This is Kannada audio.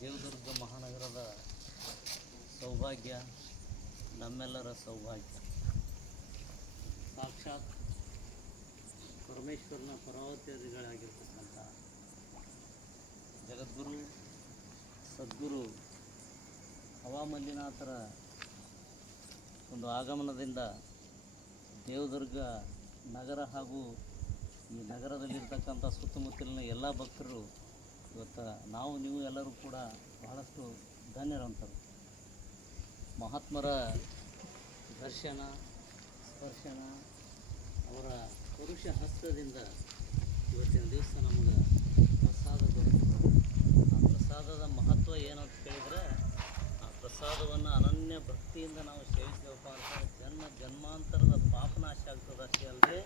ದೇವದುರ್ಗ ಮಹಾನಗರದ ಸೌಭಾಗ್ಯ, ನಮ್ಮೆಲ್ಲರ ಸೌಭಾಗ್ಯ. ಸಾಕ್ಷಾತ್ ಪರಮೇಶ್ವರನ ಪರಾವತಾರಿಗಳಾಗಿರ್ತಕ್ಕಂಥ ಜಗದ್ಗುರು ಸದ್ಗುರು ಹವಾಮಲ್ಲಿನಾಥರ ಒಂದು ಆಗಮನದಿಂದ ದೇವದುರ್ಗ ನಗರ ಹಾಗೂ ಈ ನಗರದಲ್ಲಿರ್ತಕ್ಕಂಥ ಸುತ್ತಮುತ್ತಲಿನ ಎಲ್ಲ ಭಕ್ತರು ಇವತ್ತು ನೀವು ಎಲ್ಲರೂ ಕೂಡ ಬಹಳಷ್ಟು ಧನ್ಯರಂತರು. ಮಹಾತ್ಮರ ದರ್ಶನ ಸ್ಪರ್ಶನ ಅವರ ಪುರುಷ ಹಸ್ತದಿಂದ ಇವತ್ತಿನ ದಿವಸ ನಮಗೆ ಪ್ರಸಾದ ದೊರಕಿದೆ. ಆ ಪ್ರಸಾದದ ಮಹತ್ವ ಏನಂತ ಕೇಳಿದರೆ, ಆ ಪ್ರಸಾದವನ್ನು ಅನನ್ಯ ಭಕ್ತಿಯಿಂದ ನಾವು ಸೇವಿಸಿದೆವಪ್ಪ ಅಂತಂದರೆ ಜನ್ಮಾಂತರದ ಪಾಪನಾಶ ಆಗ್ತದೆ. ಅಷ್ಟೇ ಅಲ್ಲದೆ